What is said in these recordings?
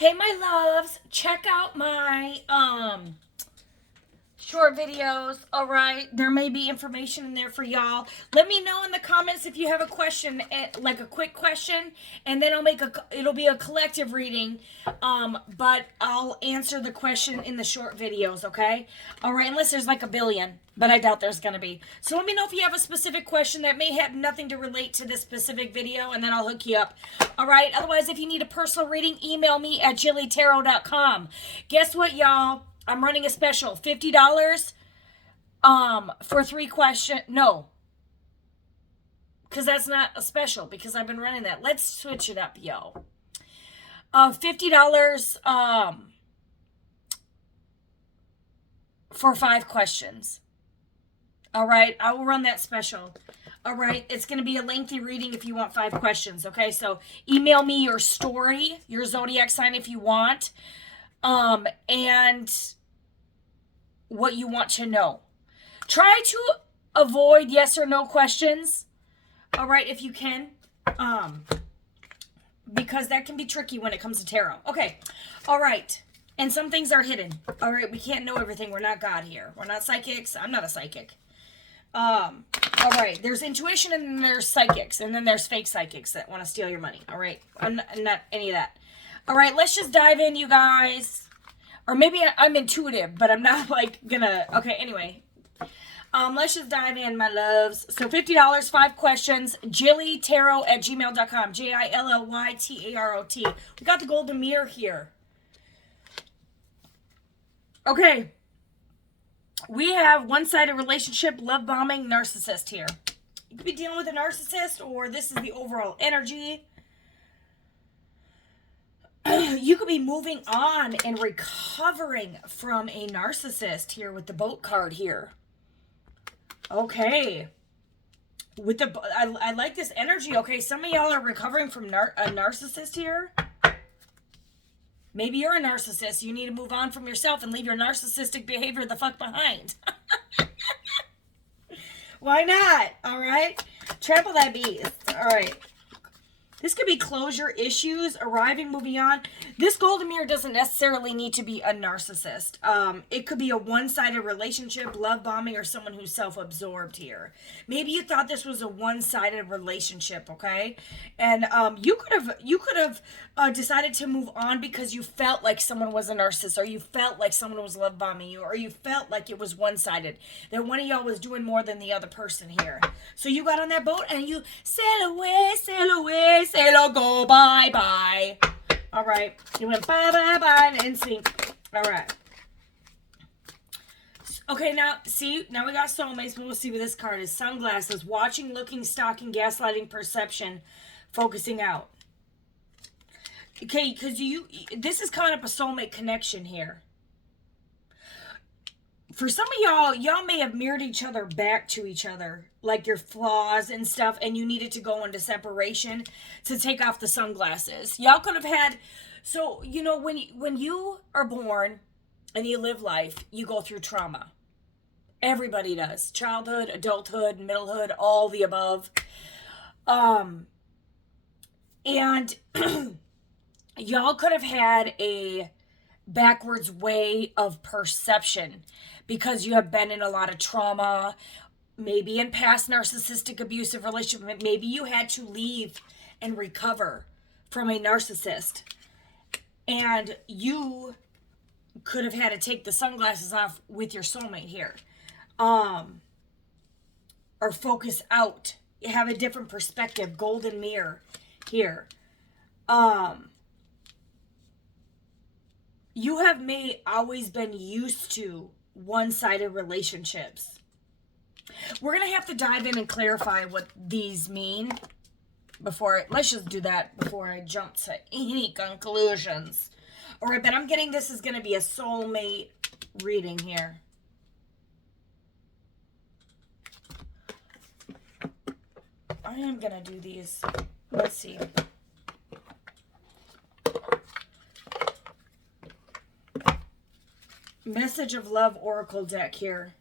Hey, my loves, check out my short videos. All right, there may be information in there for y'all. Let me know in the comments if you have a question, like a quick question, and then it'll be a collective reading. But I'll answer the question in the short videos. Okay. All right, unless there's like a billion, but I doubt there's gonna be. So let me know if you have a specific question that may have nothing to relate to this specific video, and then I'll hook you up. All right. Otherwise, if you need a personal reading, email me at jillytarot.com. Guess what, y'all? I'm running a special, $50 for 3 questions. No, because that's not a special, because I've been running that. Let's switch it up, yo. $50 for 5 questions. All right, I will run that special. All right, it's going to be a lengthy reading if you want 5 questions. Okay, so email me your story, your zodiac sign if you want, and what you want to know. Try to avoid yes or no questions, all right, if you can, because that can be tricky when it comes to tarot. Okay, all right, and some things are hidden. All right, we can't know everything. We're not God here. We're not psychics. I'm not a psychic. All right, there's intuition, and then there's psychics, and then there's fake psychics that want to steal your money. All right, I'm not any of that. All right, let's just dive in, you guys. Or maybe I'm intuitive, but I'm not like gonna. Okay, anyway. Let's just dive in, my loves. So $50, 5 questions. jillytarot@gmail.com. JILLYTAROT. We got the golden mirror here. Okay. We have one-sided relationship, love bombing, narcissist here. You could be dealing with a narcissist, or this is the overall energy. You could be moving on and recovering from a narcissist here with the boat card here. Okay. I like this energy. Okay, some of y'all are recovering from a narcissist here. Maybe you're a narcissist. You need to move on from yourself and leave your narcissistic behavior the fuck behind. Why not? All right. Trample that beast. All right. This could be closure, issues, arriving, moving on. This golden mirror doesn't necessarily need to be a narcissist. It could be a one-sided relationship, love bombing, or someone who's self-absorbed here. Maybe you thought this was a one-sided relationship, okay? And you could have decided to move on because you felt like someone was a narcissist, or you felt like someone was love bombing you, or you felt like it was one-sided, that one of y'all was doing more than the other person here. So you got on that boat and you sail away, sail, go, bye-bye. All right. You went bye-bye-bye and sink. All right. Okay, now we got soulmates. We'll see what this card is. Sunglasses, watching, looking, stalking, gaslighting, perception, focusing out. Okay, because this is kind of a soulmate connection here. For some of y'all may have mirrored each other back to each other, like your flaws and stuff, and you needed to go into separation to take off the sunglasses. Y'all could have had, so, you know, when you are born and you live life, you go through trauma. Everybody does. Childhood, adulthood, middlehood, all the above. And y'all could have had a backwards way of perception because you have been in a lot of trauma, maybe in past narcissistic abusive relationship. Maybe you had to leave and recover from a narcissist, and you could have had to take the sunglasses off with your soulmate here, or focus out, have a different perspective. Golden mirror here. You have always been used to one-sided relationships. We're going to have to dive in and clarify what these mean let's just do that before I jump to any conclusions. All right, but I'm getting this is going to be a soulmate reading here. I am going to do these. Let's see. Message of Love Oracle deck here.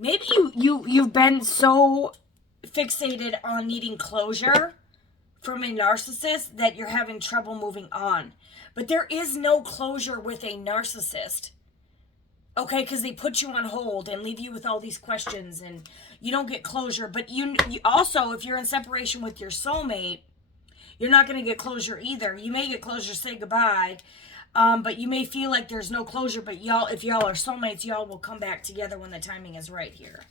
Maybe you've been so fixated on needing closure from a narcissist that you're having trouble moving on. But there is no closure with a narcissist. Okay, because they put you on hold and leave you with all these questions and you don't get closure. But you also, if you're in separation with your soulmate, you're not going to get closure either. You may get closure, say goodbye, but you may feel like there's no closure. But if y'all are soulmates, y'all will come back together when the timing is right here.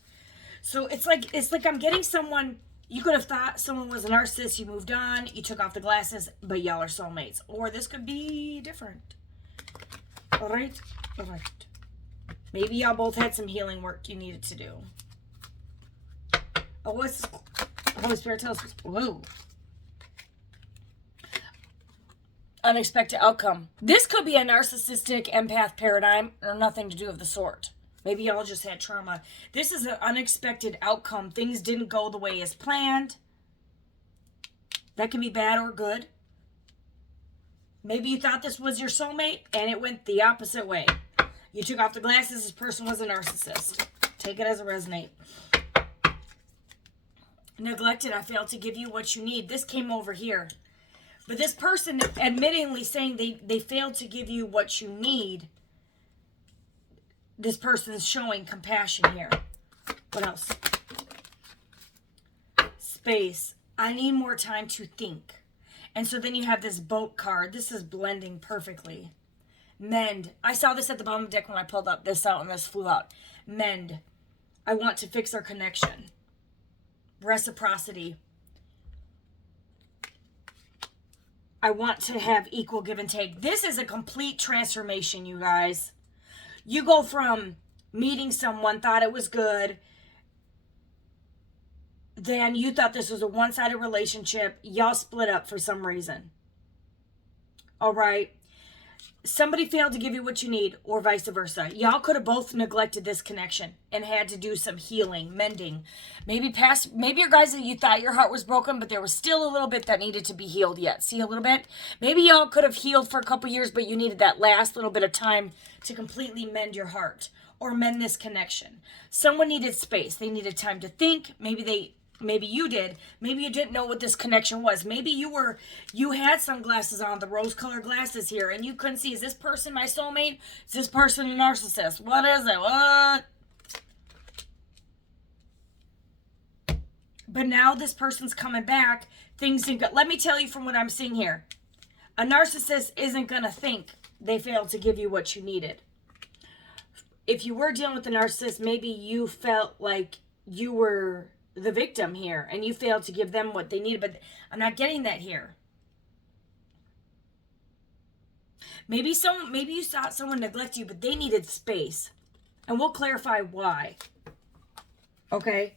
So it's like I'm getting someone. You could have thought someone was a narcissist. You moved on. You took off the glasses, but y'all are soulmates. Or this could be different. All right. All right. Maybe y'all both had some healing work you needed to do. Oh, what's Holy Spirit tells us? Whoa. Unexpected outcome. This could be a narcissistic empath paradigm or nothing to do of the sort. Maybe y'all just had trauma. This is an unexpected outcome. Things didn't go the way as planned. That can be bad or good. Maybe you thought this was your soulmate and it went the opposite way. You took off the glasses, this person was a narcissist. Take it as a resonate. Neglected, I failed to give you what you need. This came over here. But this person admittingly saying they failed to give you what you need. This person is showing compassion here. What else? Space. I need more time to think. And so then you have this boat card. This is blending perfectly. Mend. I saw this at the bottom of the deck when I pulled up this out and this flew out. Mend. I want to fix our connection. Reciprocity. I want to have equal give and take. This is a complete transformation, you guys. You go from meeting someone, thought it was good, then you thought this was a one-sided relationship. Y'all split up for some reason. All right. Somebody failed to give you what you need, or vice versa. Y'all could have both neglected this connection and had to do some healing, mending. Maybe your guys, you thought your heart was broken, but there was still a little bit that needed to be healed yet. See a little bit? Maybe y'all could have healed for a couple years, but you needed that last little bit of time to completely mend your heart or mend this connection. Someone needed space. They needed time to think. Maybe you did. Maybe you didn't know what this connection was. Maybe you had sunglasses on, the rose-colored glasses here, and you couldn't see, is this person my soulmate? Is this person a narcissist? What is it? What? But now this person's coming back. Things didn't go. Let me tell you from what I'm seeing here. A narcissist isn't going to think they failed to give you what you needed. If you were dealing with a narcissist, maybe you felt like you were the victim here and you failed to give them what they needed, but I'm not getting that here. Maybe you saw someone neglect you, but they needed space, and we'll clarify why. Okay.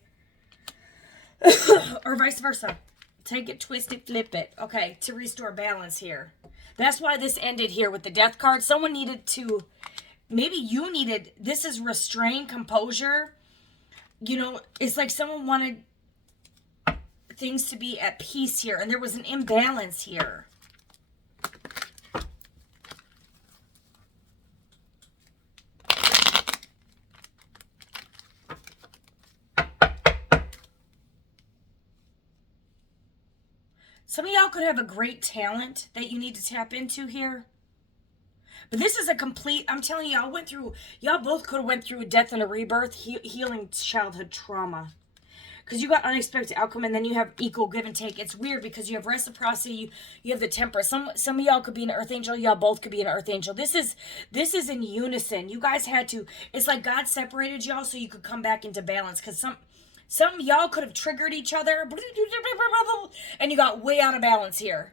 Or vice versa. Take it, twist it, flip it. Okay, to restore balance here. That's why this ended here with the death card. Someone needed to, maybe you needed, this is restraint, composure. You know, it's like someone wanted things to be at peace here, and there was an imbalance here. Some of y'all could have a great talent that you need to tap into here. But this is a complete, I'm telling you, y'all both could have went through a death and a rebirth, healing childhood trauma. Because you got unexpected outcome, and then you have equal give and take. It's weird because you have reciprocity, you have the temper. Some of y'all could be an earth angel, y'all both could be an earth angel. This is in unison. You guys had to, it's like God separated y'all so you could come back into balance. Because some of y'all could have triggered each other, and you got way out of balance here.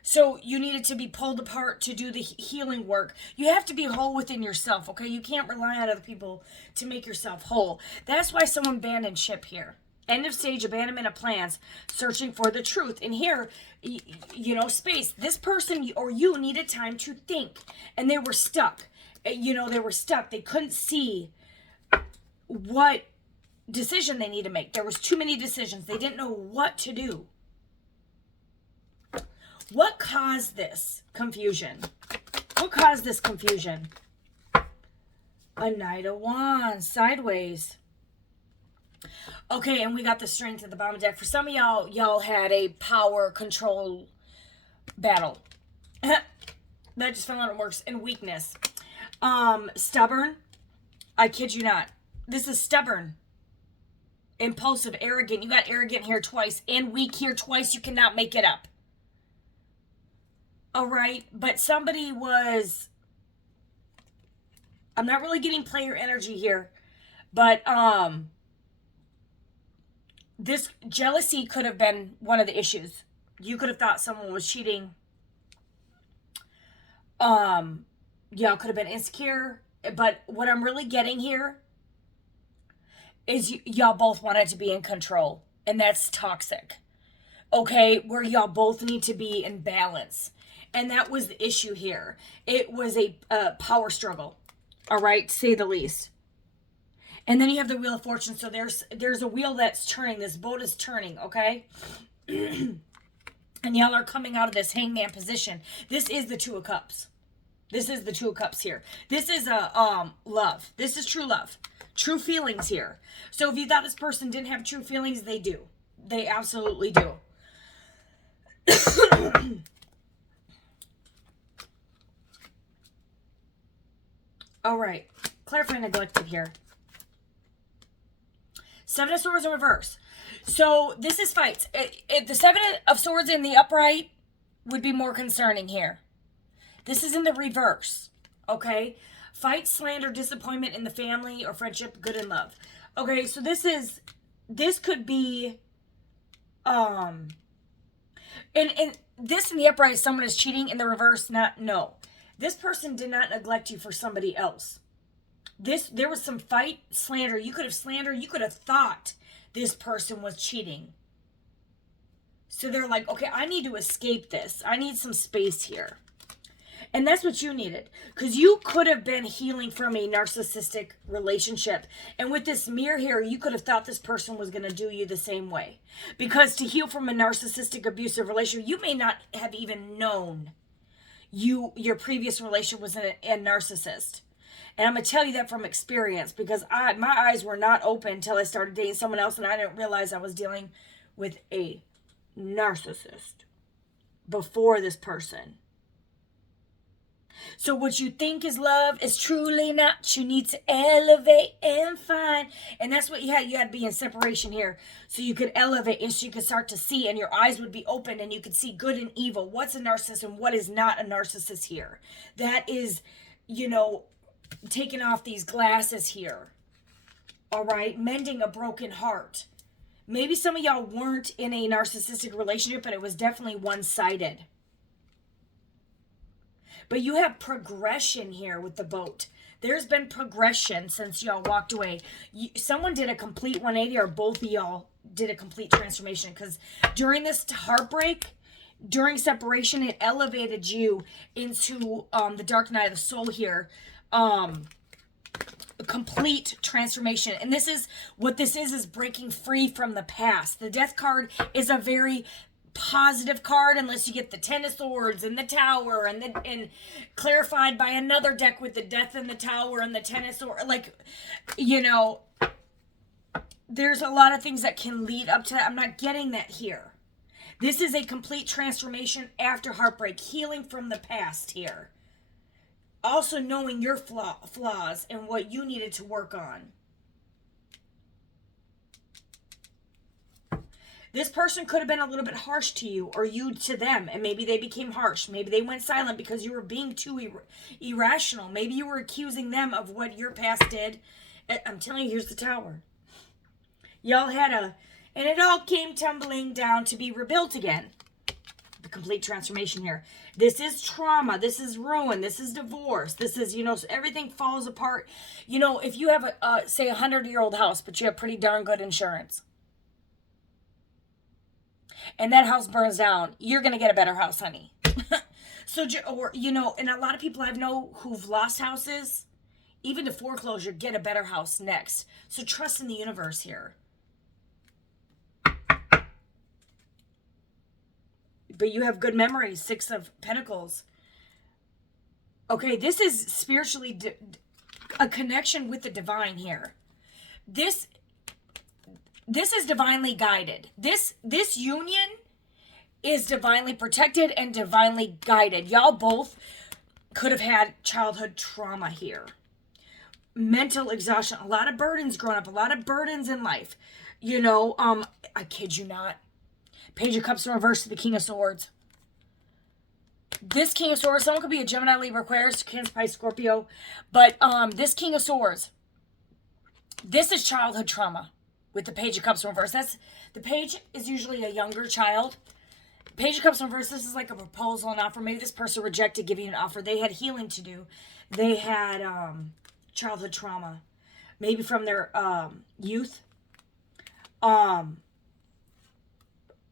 So you needed to be pulled apart to do the healing work. You have to be whole within yourself, okay? You can't rely on other people to make yourself whole. That's why someone abandoned ship here. End of stage, abandonment of plans, searching for the truth. And here, you know, space. This person or you needed time to think. And they were stuck. You know, they were stuck. They couldn't see what decision they need to make. There was too many decisions. They didn't know what to do. What caused this confusion? What caused this confusion? A Knight of Wands, sideways. Okay, and we got the strength at the bottom of the deck. For some of y'all had a power control battle. That just found out it works. And weakness. Stubborn. I kid you not. This is stubborn. Impulsive, arrogant. You got arrogant here twice. And weak here twice. You cannot make it up. Alright, but somebody was... I'm not really getting player energy here. But, this jealousy could have been one of the issues. You could have thought someone was cheating. Y'all could have been insecure. But what I'm really getting here is y'all both wanted to be in control. And that's toxic. Okay? Where y'all both need to be in balance. And that was the issue here. It was a power struggle. Alright? To say the least. And then you have the Wheel of Fortune. So there's a wheel that's turning. This boat is turning, okay? And y'all are coming out of this hangman position. This is the Two of Cups. This is the Two of Cups here. This is a love. This is true love. True feelings here. So if you thought this person didn't have true feelings, they do. They absolutely do. All right. Clarifying neglected here. Seven of Swords in reverse. So this is fights. The Seven of Swords in the upright would be more concerning here. This is in the reverse. Okay? Fight, slander, disappointment in the family or friendship, good and love. Okay, so this could be, and this in the upright, someone is cheating. In the reverse, no. This person did not neglect you for somebody else. There was some fight, slander. You could have slandered. You could have thought this person was cheating. So they're like, okay, I need to escape this. I need some space here. And that's what you needed. Because you could have been healing from a narcissistic relationship. And with this mirror here, you could have thought this person was going to do you the same way. Because to heal from a narcissistic, abusive relationship, you may not have even known your previous relationship was a narcissist. And I'm going to tell you that from experience, because my eyes were not open until I started dating someone else, and I didn't realize I was dealing with a narcissist before this person. So what you think is love is truly not. You need to elevate and find. And that's what you had. You had to be in separation here so you could elevate and so you could start to see, and your eyes would be open and you could see good and evil. What's a narcissist and what is not a narcissist here? That is, taking off these glasses here. All right? Mending a broken heart. Maybe some of y'all weren't in a narcissistic relationship, but it was definitely one-sided. But you have progression here with the boat. There's been progression since y'all walked away. Someone did a complete 180, or both of y'all did a complete transformation. Because during this heartbreak, during separation, it elevated you into the dark night of the soul here. A complete transformation. And this is what this is breaking free from the past. The Death card is a very positive card, unless you get the Ten of Swords and the Tower and clarified by another deck with the Death and the Tower and the Ten of Swords. Like, there's a lot of things that can lead up to that. I'm not getting that here. This is a complete transformation after heartbreak, healing from the past here. Also knowing your flaws and what you needed to work on. This person could have been a little bit harsh to you, or you to them, and maybe they became harsh. Maybe they went silent because you were being too irrational. Maybe you were accusing them of what your past did. I'm telling you, here's the Tower. Y'all had and it all came tumbling down to be rebuilt again. The complete transformation here. This is trauma. This is ruin. This is divorce. This is, everything falls apart. If you have say 100-year-old house, but you have pretty darn good insurance, and that house burns down, you're going to get a better house, honey. So, and a lot of people I know who've lost houses, even to foreclosure, get a better house next. So trust in the universe here. But you have good memories. Six of Pentacles. Okay, this is spiritually a connection with the divine here. This this is divinely guided. This union is divinely protected and divinely guided. Y'all both could have had childhood trauma here. Mental exhaustion, a lot of burdens growing up, a lot of burdens in life. You know, I kid you not. Page of Cups in reverse to the King of Swords. This King of Swords, someone could be a Gemini, Libra, Aquarius, Cancer, Pisces, Scorpio. But this King of Swords, this is childhood trauma with the Page of Cups in reverse. The page is usually a younger child. Page of Cups in reverse, this is like a proposal, an offer. Maybe this person rejected giving an offer. They had healing to do. They had childhood trauma. Maybe from their youth.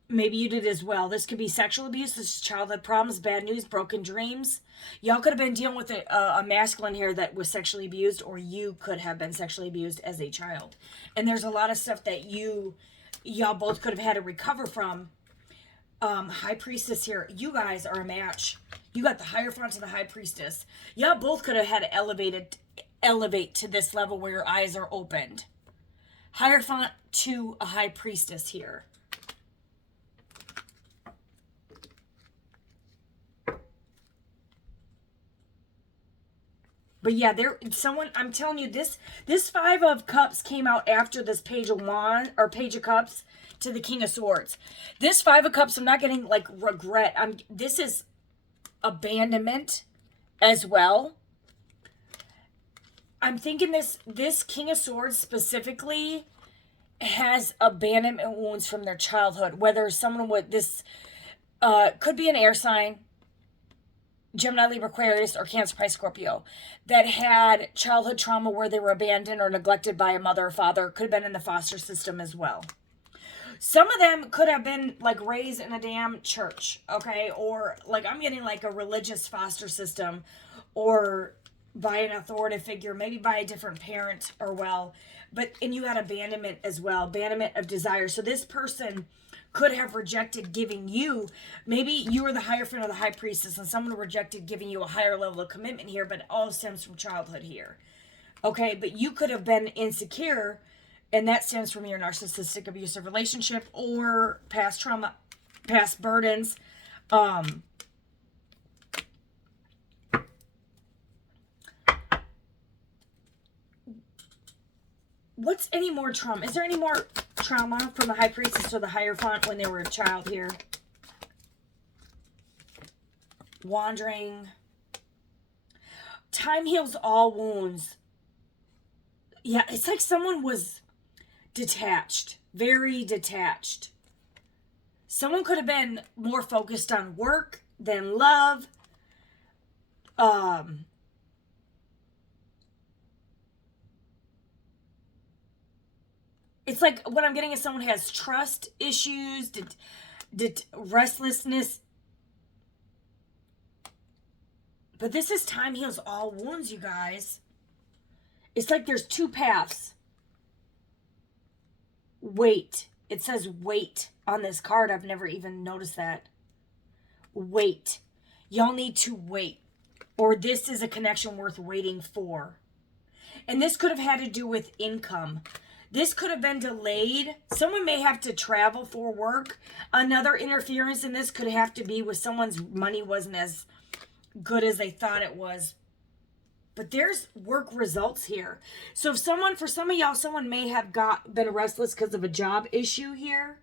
Maybe you did as well. This could be sexual abuse. This is childhood problems, bad news, broken dreams. Y'all could have been dealing with a masculine here that was sexually abused, or you could have been sexually abused as a child. And there's a lot of stuff that y'all both could have had to recover from. High Priestess here. You guys are a match. You got the Hierophant to the High Priestess. Y'all both could have had to elevate to this level where your eyes are opened. Hierophant to a High Priestess here. But yeah, I'm telling you, this Five of Cups came out after this Page of Wands, or Page of Cups to the King of Swords. This Five of Cups, I'm not getting like regret. This is abandonment as well. I'm thinking this King of Swords specifically has abandonment wounds from their childhood. Whether someone with this could be an air sign, Gemini, Libra, Aquarius, or Cancer, Pisces, Scorpio, that had childhood trauma where they were abandoned or neglected by a mother or father. Could have been in the foster system as well. Some of them could have been like raised in a damn church, okay? Or like I'm getting like a religious foster system, or by an authoritative figure, maybe by a different parent or and you had abandonment as well, abandonment of desire. So this person could have rejected giving you, maybe you were the Hierophant or the High Priestess and someone rejected giving you a higher level of commitment here, but it all stems from childhood here. Okay, but you could have been insecure, and that stems from your narcissistic abusive relationship or past trauma, past burdens. What's any more trauma? Is there any more trauma from the High Priestess or the Hierophant when they were a child here? Wandering. Time heals all wounds. Yeah, it's like someone was detached. Very detached. Someone could have been more focused on work than love. It's like what I'm getting is someone has trust issues, restlessness. But this is time heals all wounds, you guys. It's like there's two paths. Wait. It says wait on this card. I've never even noticed that. Wait. Y'all need to wait. Or this is a connection worth waiting for. And this could have had to do with income. This could have been delayed. Someone may have to travel for work. Another interference in this could have to be with someone's money wasn't as good as they thought it was. But there's work results here. So if for some of y'all, someone may have been restless because of a job issue here.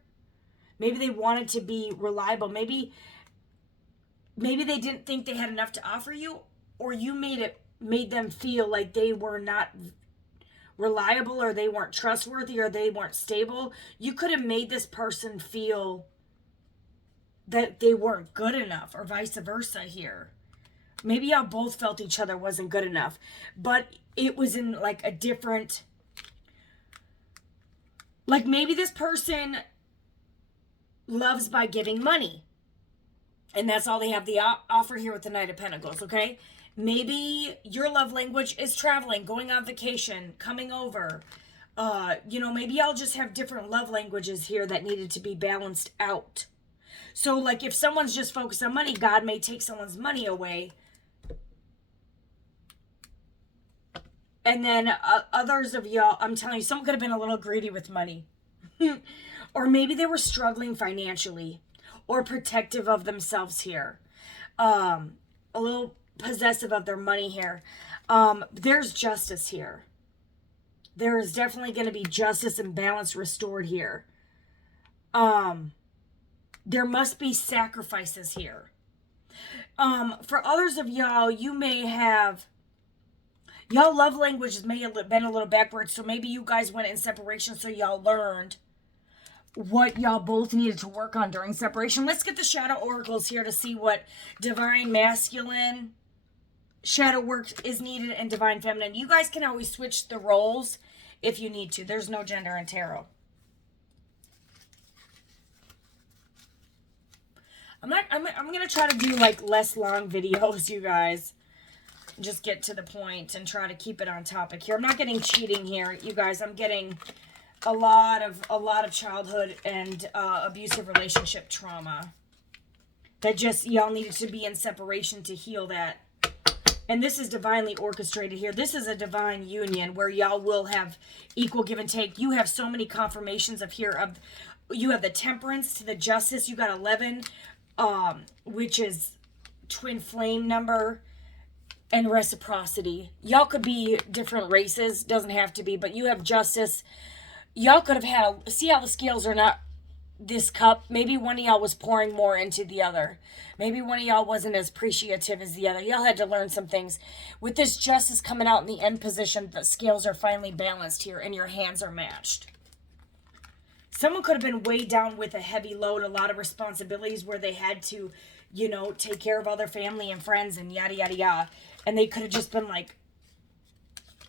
Maybe they wanted to be reliable. Maybe they didn't think they had enough to offer you, or you made them feel like they were not reliable, or they weren't trustworthy, or they weren't stable. You could have made this person feel that they weren't good enough, or vice versa here. Maybe y'all both felt each other wasn't good enough, but it was in like a different, like maybe this person loves by giving money, and that's all they have the offer here with the Knight of Pentacles, okay? Maybe your love language is traveling, going on vacation, coming over. Maybe y'all just have different love languages here that needed to be balanced out. So, like, if someone's just focused on money, God may take someone's money away. And then others of y'all, I'm telling you, someone could have been a little greedy with money. Or maybe they were struggling financially or protective of themselves here. A little possessive of their money here. There's justice here. There is definitely going to be justice and balance restored here. There must be sacrifices here. For others of y'all, you may have, y'all love languages may have been a little backwards, so maybe you guys went in separation, so y'all learned what y'all both needed to work on during separation. Let's get the shadow oracles here to see what divine masculine shadow work is needed and divine feminine. You guys can always switch the roles if you need to. There's no gender in tarot. I'm going to try to do like less long videos, you guys. Just get to the point and try to keep it on topic here. I'm not getting cheating here, you guys. I'm getting a lot of childhood and abusive relationship trauma that just y'all needed to be in separation to heal that. And this is divinely orchestrated here. This is a divine union where y'all will have equal give and take. You have so many confirmations of here. You have the temperance to the justice. You got 11, which is twin flame number, and reciprocity. Y'all could be different races. Doesn't have to be, but you have justice. Y'all could have had, see how the scales are not this cup. Maybe one of y'all was pouring more into the other. Maybe one of y'all wasn't as appreciative as the other. Y'all had to learn some things. With this justice coming out in the end position, the scales are finally balanced here and your hands are matched. Someone could have been weighed down with a heavy load, a lot of responsibilities where they had to, you know, take care of all their family and friends and yada, yada, yada. And they could have just been like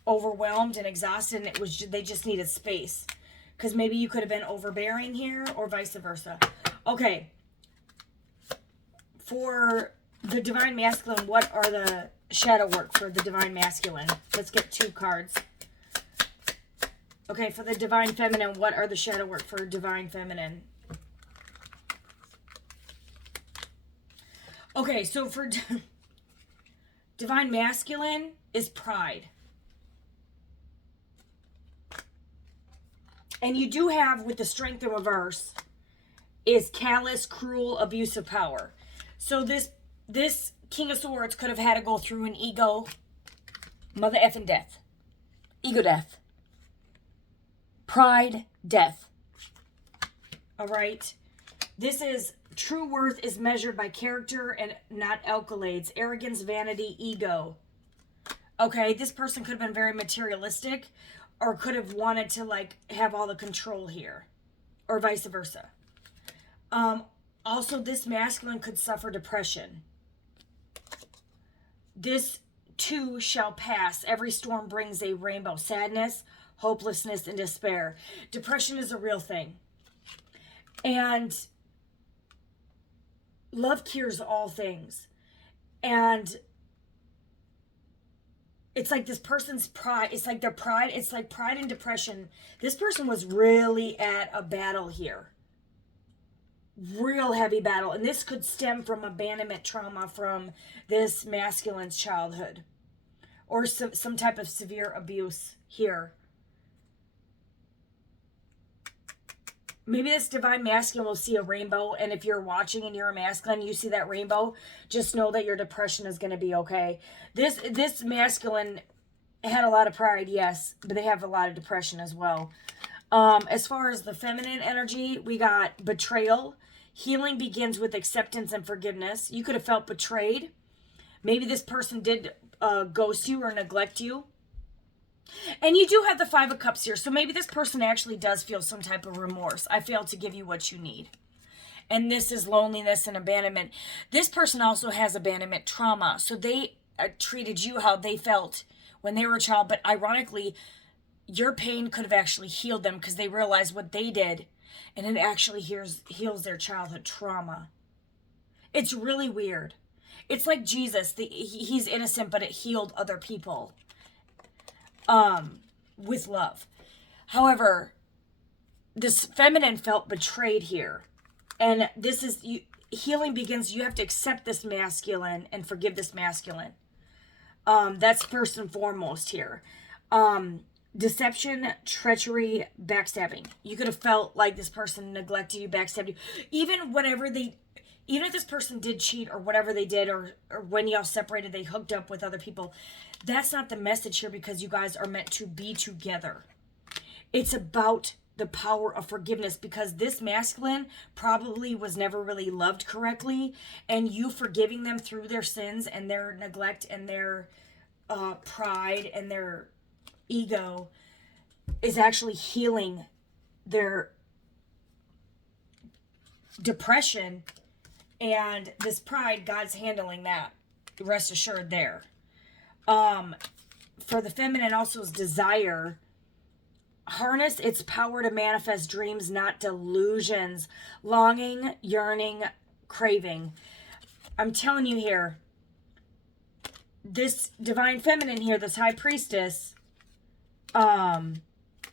overwhelmed and exhausted, and it was they just needed space. Because maybe you could have been overbearing here or vice versa. Okay. For the divine masculine, what are the shadow work for the divine masculine? Let's get 2 cards. Okay, for the divine feminine, what are the shadow work for divine feminine? Okay, so for divine masculine is pride. And you do have, with the strength in reverse, is callous, cruel, abusive power. So this King of Swords could have had to go through an ego, mother effing death. Ego death. Pride, death. All right. This is true worth is measured by character and not accolades. Arrogance, vanity, ego. Okay, this person could have been very materialistic or could have wanted to like have all the control here or vice versa. Also, this masculine could suffer depression. This too shall pass. Every storm brings a rainbow. Sadness, hopelessness, and despair. Depression is a real thing. And love cures all things. And it's like this person's pride. It's like their pride. It's like pride and depression. This person was really at a battle here. Real heavy battle. And this could stem from abandonment trauma from this masculine's childhood. Or some type of severe abuse here. Maybe this divine masculine will see a rainbow, and if you're watching and you're a masculine, you see that rainbow, just know that your depression is going to be okay. This masculine had a lot of pride, yes, but they have a lot of depression as well. As far as the feminine energy, we got betrayal. Healing begins with acceptance and forgiveness. You could have felt betrayed. Maybe this person did ghost you or neglect you. And you do have the 5 of Cups here. So maybe this person actually does feel some type of remorse. I failed to give you what you need. And this is loneliness and abandonment. This person also has abandonment trauma. So they treated you how they felt when they were a child. But ironically, your pain could have actually healed them because they realized what they did. And it actually heals their childhood trauma. It's really weird. It's like Jesus. He's innocent, but it healed other people. With love. However, this feminine felt betrayed here. And this is, healing begins, you have to accept this masculine and forgive this masculine. That's first and foremost here. deception, treachery, backstabbing. You could have felt like this person neglected you, backstabbed you. Even if this person did cheat or whatever they did, or when y'all separated, they hooked up with other people. That's not the message here, because you guys are meant to be together. It's about the power of forgiveness, because this masculine probably was never really loved correctly, and you forgiving them through their sins and their neglect and their pride and their ego is actually healing their depression. And this pride, God's handling that. Rest assured there. For the feminine also is desire. Harness its power to manifest dreams, not delusions. Longing, yearning, craving. I'm telling you here, this divine feminine here, this high priestess,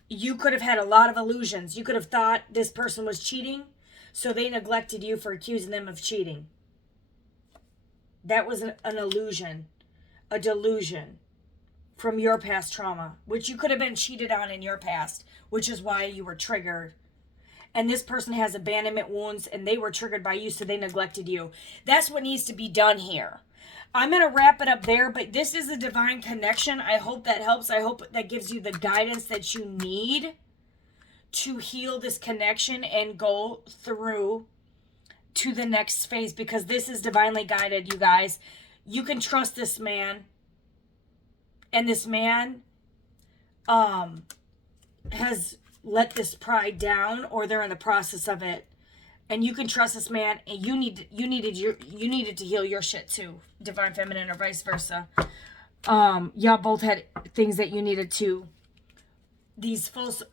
you could have had a lot of illusions. You could have thought this person was cheating, so they neglected you for accusing them of cheating. That was an illusion, a delusion from your past trauma, which you could have been cheated on in your past, which is why you were triggered. And this person has abandonment wounds, and they were triggered by you, so they neglected you. That's what needs to be done here. I'm going to wrap it up there, but this is a divine connection. I hope that helps. I hope that gives you the guidance that you need to heal this connection and go through to the next phase, because this is divinely guided, you guys. You can trust this man, and this man has let this pride down, or they're in the process of it, and you can trust this man, and you needed to heal your shit too, divine feminine, or vice versa. Y'all both had things that you needed to. These false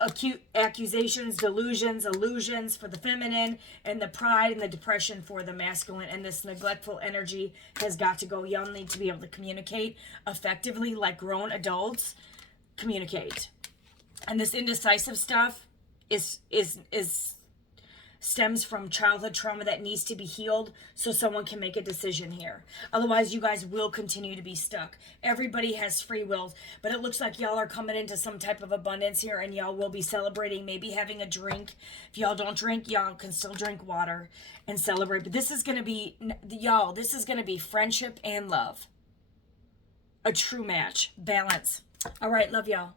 accusations, delusions, illusions for the feminine, and the pride and the depression for the masculine, and this neglectful energy has got to go. Y'all need to be able to communicate effectively like grown adults communicate. And this indecisive stuff is stems from childhood trauma that needs to be healed, so someone can make a decision here. Otherwise, you guys will continue to be stuck. Everybody has free wills, but it looks like y'all are coming into some type of abundance here, and y'all will be celebrating, maybe having a drink. If y'all don't drink, y'all can still drink water and celebrate. But this is going to be, y'all, this is going to be friendship and love. A true match. Balance. All right, love y'all.